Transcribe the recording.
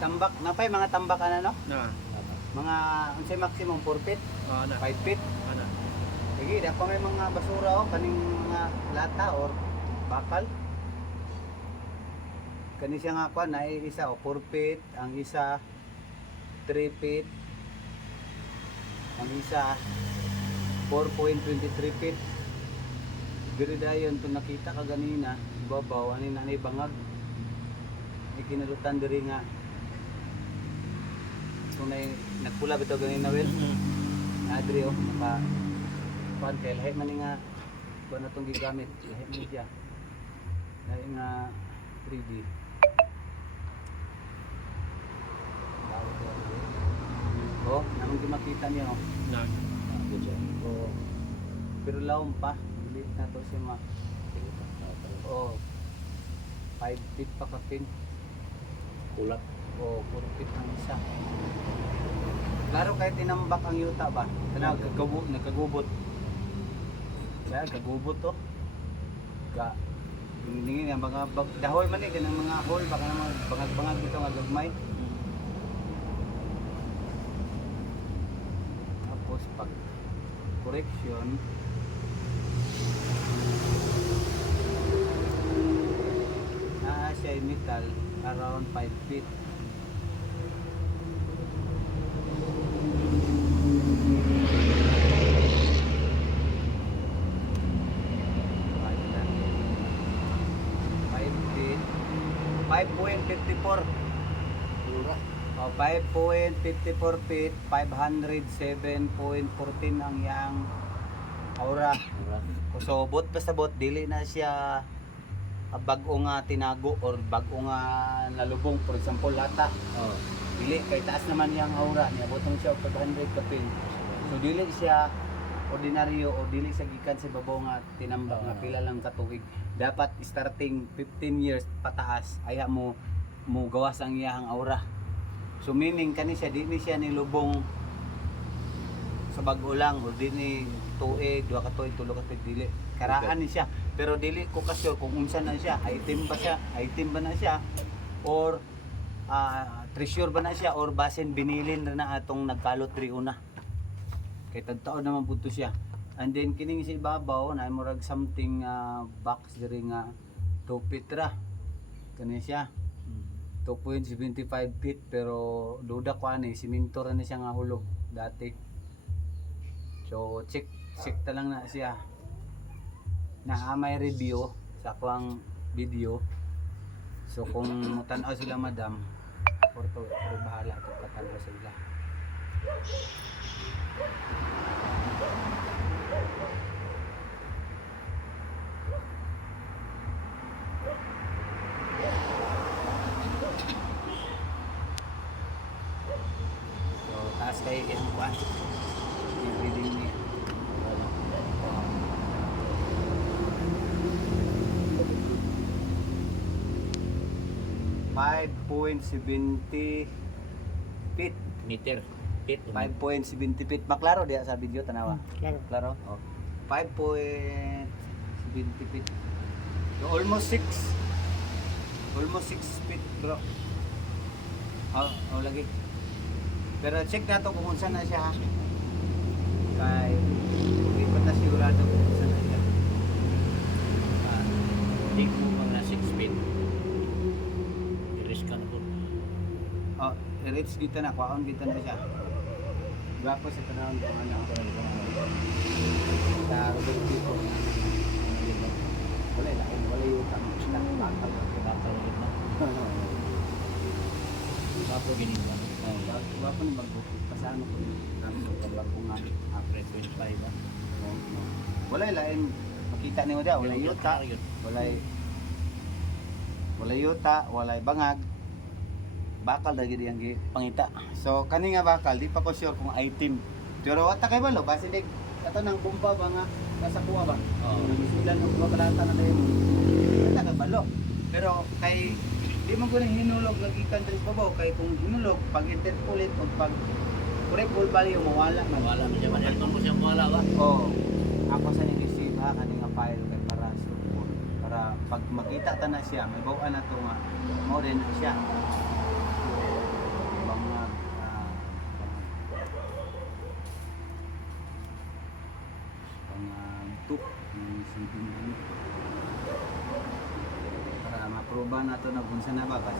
Tambak, napay mga tambak ano no? Na. Mga unsay maximum 4 feet, Na. 5 feet. Ana. Sige, dapat may mga basura o kaning mga lata or bakal. Kani siya nga kuan na isa o 4 feet, ang isa 3 feet, ang isa 4.23 feet. Diri dayon to nakita ka ganina, babaw ani na bangag. May kinalutan diri nga tunay nagpula bitaw ganina wel. Adri oh, naka kuan kay lahi man ni nga kuan atong gigamit, lahi man siya. Lahi nga 3D. Oh, naman di makita niyo. Na. Oh. Pero lawom pa, dili na to siya ma. Oh. 5 feet pa kapin. Kulat. Oh, 4 feet ang isa. Klaro kahit tinambak ang yuta ba? Kana nagkagubot. Ya, kagubot to. Ka dingin nga mga dahoy man ni kanang mga hole baka naman bangag-bangag dito nga gagmay. Tapos pag correction na siya ay metal around 5 feet. Feet 5.54 Mura. o 5.54 feet 507.14 ang yang aura. Mura. So bot basta bot dili na siya bag-o nga tinago or bag-o nga nalubong, for example lata. Oh. Dili kay taas naman yang aura niya botong siya og 500 kapin. So dili siya ordinaryo o dili siya gikan sa babaw nga tinambak nga pila lang ka tuig. Dapat starting 15 years pataas aya mo gawas ang iyang aura. So meaning kani siya di ni siya nilubong sa bag-o lang o di ni tuig, 2 ka tuig, 3 ka tuig dili. Karaan ni siya. Pero dili ko ka-sure kung unsa na siya, item ba na siya or treasure ba na siya or basin binilin na atong nagkalot diri una. Kay tagtaon naman pud to siya. And then kining sa ibabaw na murag something box diri nga 2 feet ra. Kani siya 2.75 feet pero duda ko ani siminto ra na siya nga hulog dati. So check ta lang na siya. Na may review sa akong video. So kung mutan-aw sila madam, or bahala to katanaw sila. So taas kayo yung buwan. Yung reading niya. 5.70 feet. Meter. Feet. 5.70 feet. Maklaro diya sa video tanawa. Claro. Klaro? Oh. 5.70 feet. So, almost 6 feet bro. Oh lagi. Pero check na to kung saan na siya ha. Kay hindi pa na sigurado kung saan na siya. Hindi ko mga 6 feet. I-risk ka na po. Oh, i-reach dito na. Kuhaon dito na siya. Gwapo sa tanawang kung ano. Sa Robert Pico. Wala yung tanong. Bakal ulit na. Bapo ganito ba? Gwapo ni magbukit. Pasano ko yun. Wala ko nga. April 25 ba? Wala lain. Makita niyo dyan. Wala yuta. Wala yuta. Wala bangag. Bakal lagi diyang pangita. So kani nga bakal di pa ko sure kung item. Pero wata kay balo base dig ato nang bomba ba nga nasa kuha ba? Oo. Nagisulan og mga balata na dayon. Wata ka balo. Pero kay di man ko nang hinulog nagikan diri babaw kay kung hinulog pag interpolate o pag correct full value mawala man. Wala mo siya man. Kung ko siyang wala ba? Oh. Ako sa nini ha kani nga file kay para support para pag makita ta na siya may bawa na to nga mo din na siya bangag tuk ng sinting para maproba na to na kung saan na ba kasi